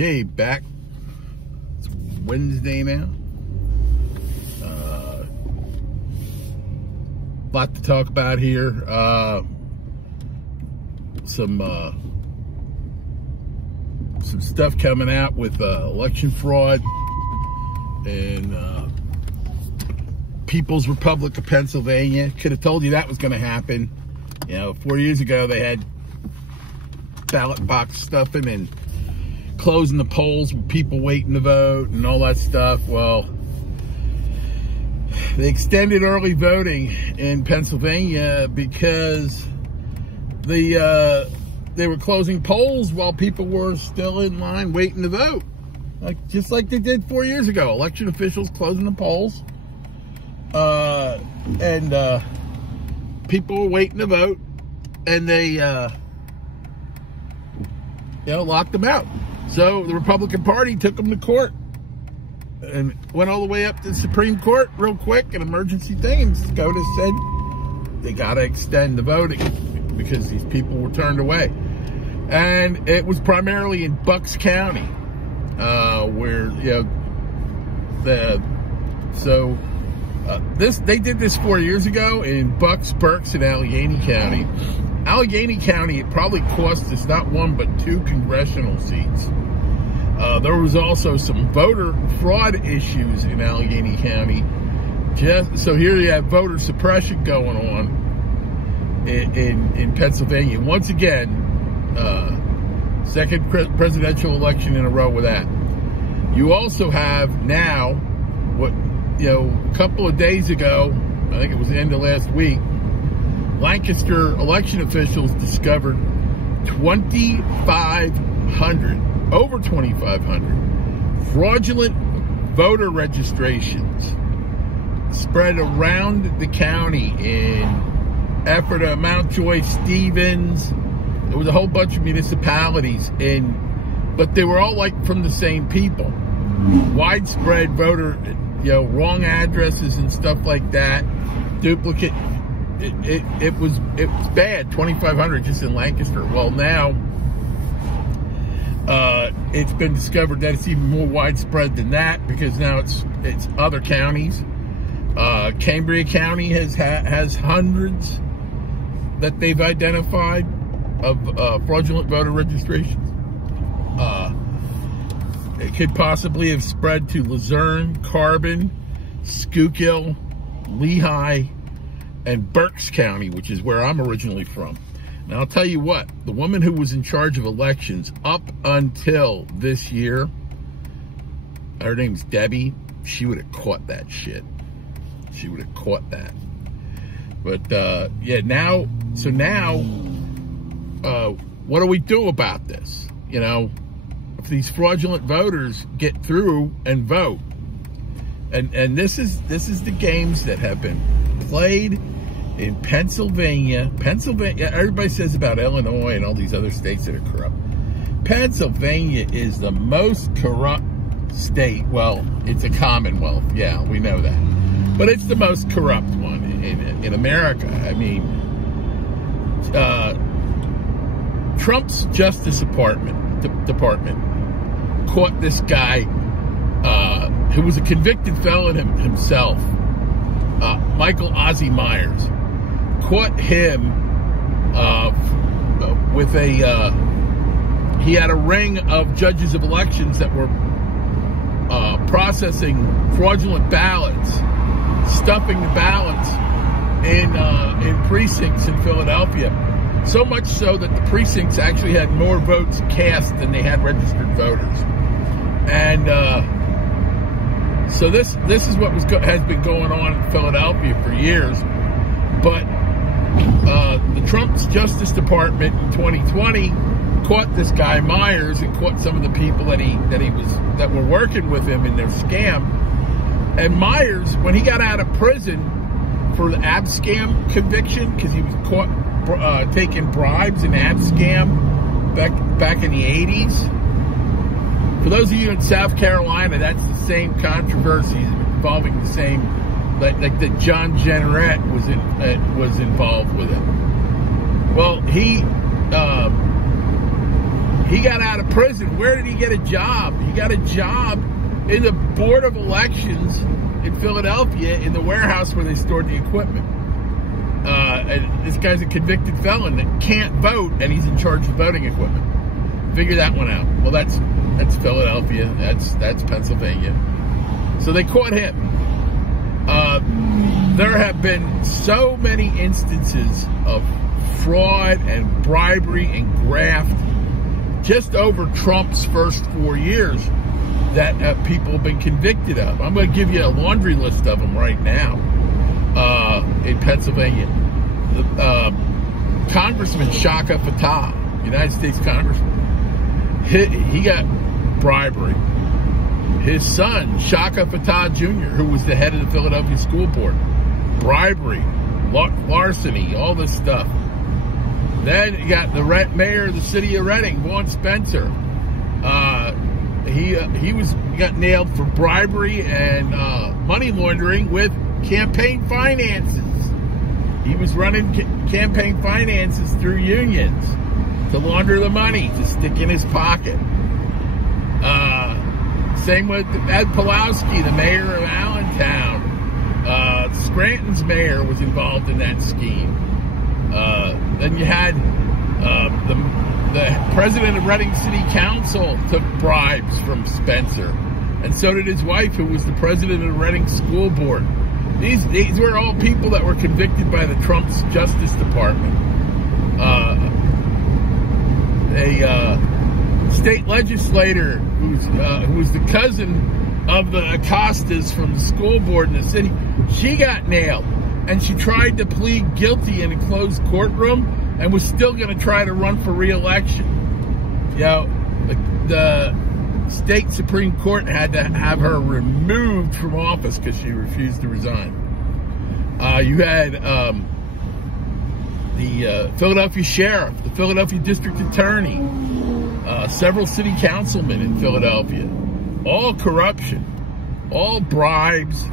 Okay, back. It's Wednesday now. Lot to talk about here. Some stuff coming out with election fraud and People's Republic of Pennsylvania. Could have told you that was going to happen. You know, 4 years ago they had ballot box stuffing and closing the polls with people waiting to vote and all that stuff. Well, they extended early voting in Pennsylvania because they were closing polls while people were still in line waiting to vote, just like they did 4 years ago. Election officials closing the polls, and people were waiting to vote, and they locked them out. So the Republican Party took them to court and went all the way up to the Supreme Court real quick, an emergency thing, and SCOTUS said they got to extend the voting because these people were turned away. And it was primarily in Bucks County, where, they did this 4 years ago in Bucks, Berks, and Allegheny County. Allegheny County, it probably cost us not one but 2 congressional seats. There was also some voter fraud issues in Allegheny County. So here you have voter suppression going on in Pennsylvania. Once again, second presidential election in a row with that. You also have now, a couple of days ago, I think it was the end of last week, Lancaster election officials discovered over 2,500 fraudulent voter registrations spread around the county in Ephrata, Mountjoy, Stevens. There was a whole bunch of municipalities, but they were all from the same people. Widespread voter, wrong addresses and stuff like that, duplicate. It was bad. 2,500 just in Lancaster. Well, now it's been discovered that it's even more widespread than that, because now it's other counties. Cambria County has hundreds that they've identified of fraudulent voter registrations. It could possibly have spread to Luzerne, Carbon, Schuylkill, Lehigh, and Berks County, which is where I'm originally from. Now, I'll tell you what, the woman who was in charge of elections up until this year, her name's Debbie, she would have caught that shit. She would have caught that. But, now, what do we do about this? If these fraudulent voters get through and vote, and this is the games that have been played in Pennsylvania. Everybody says about Illinois and all these other states that are corrupt. Pennsylvania is the most corrupt state. Well, it's a commonwealth. Yeah, we know that. But it's the most corrupt one in America. I mean, Trump's Justice Department caught this guy who was a convicted felon himself, Michael Ozzie Myers. Caught him with he had a ring of judges of elections that were processing fraudulent ballots, stuffing the ballots in precincts in Philadelphia. So much so that the precincts actually had more votes cast than they had registered voters. And so this is what has been going on in Philadelphia for years. But the Trump's Justice Department in 2020 caught this guy Myers and caught some of the people that were working with him in their scam. And Myers, when he got out of prison for the abscam conviction, because he was caught taking bribes in abscam back in the 80s. For those of you in South Carolina, that's the same controversy involving the same, like that John Jenneret was involved with it. Well, he he got out of prison. Where did he get a job? He got a job in the Board of Elections in Philadelphia in the warehouse where they stored the equipment. And this guy's a convicted felon that can't vote, and he's in charge of voting equipment. Figure that one out. Well, that's Philadelphia. That's Pennsylvania. So they caught him. There have been so many instances of fraud and bribery and graft just over Trump's first 4 years that people have been convicted of. I'm going to give you a laundry list of them right now in Pennsylvania. Congressman Shaka Fatah, United States Congressman, he got bribery. His son, Shaka Fatah Jr., who was the head of the Philadelphia School Board, bribery, larceny, all this stuff. Then you got the mayor of the city of Reading, Vaughn Spencer. He got nailed for bribery and money laundering with campaign finances. He was running campaign finances through unions to launder the money to stick in his pocket. Same with Ed Pawlowski, the mayor of Allentown. Scranton's mayor was involved in that scheme. Then you had the president of Reading City Council took bribes from Spencer, and so did his wife, who was the president of the Reading School Board. These were all people that were convicted by the Trump's Justice Department. A state legislator who was the cousin of the Acostas from the school board in the city, she got nailed, and she tried to plead guilty in a closed courtroom and was still going to try to run for re-election. You know, the state Supreme Court had to have her removed from office because she refused to resign. You had the Philadelphia sheriff, the Philadelphia district attorney, several city councilmen in Philadelphia, all corruption, all bribes.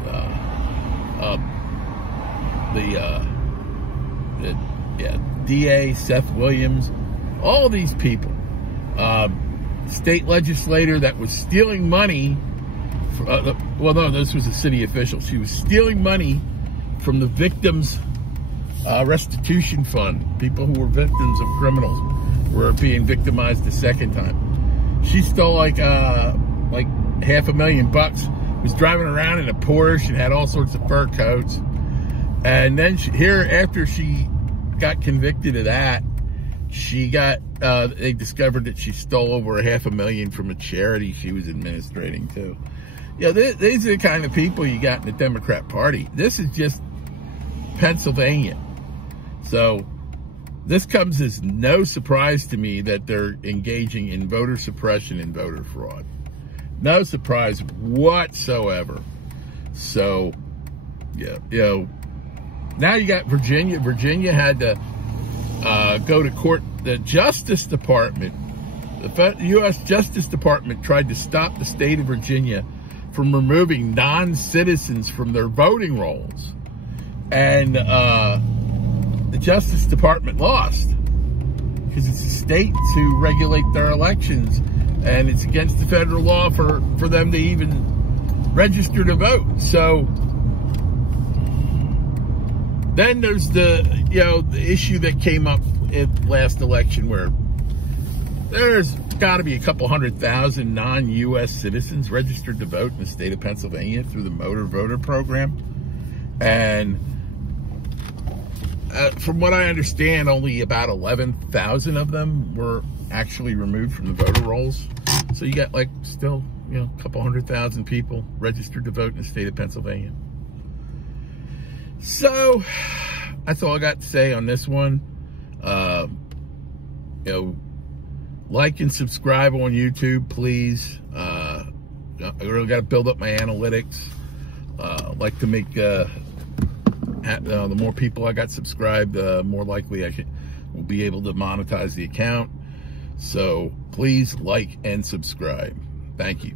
DA Seth Williams, all these people. State legislator that was stealing money. Well, no, this was a city official. She was stealing money from the victims' restitution fund. People who were victims of criminals were being victimized a second time. She stole like $500,000. Was driving around in a Porsche and had all sorts of fur coats. And then after she got convicted of that, they discovered that she stole over $500,000 from a charity she was administrating too. Yeah, these are the kind of people you got in the Democrat Party. This is just Pennsylvania. So this comes as no surprise to me that they're engaging in voter suppression and voter fraud. No surprise whatsoever. So, yeah, you know, now you got Virginia. Virginia had to go to court. The Justice Department, the U.S. Justice Department tried to stop the state of Virginia from removing non-citizens from their voting rolls. And the Justice Department lost because it's the states who regulate their elections, and it's against the federal law for them to even register to vote. So then there's the issue that came up in last election where there's got to be a couple 100,000 non-U.S. citizens registered to vote in the state of Pennsylvania through the Motor Voter Program. And from what I understand, only about 11,000 of them were actually removed from the voter rolls. So you got still, a couple 100,000 people registered to vote in the state of Pennsylvania. So that's all I got to say on this one. Like and subscribe on YouTube, please. I really got to build up my analytics. Like to make the more people I got subscribed, the more likely will be able to monetize the account. So please like and subscribe. Thank you.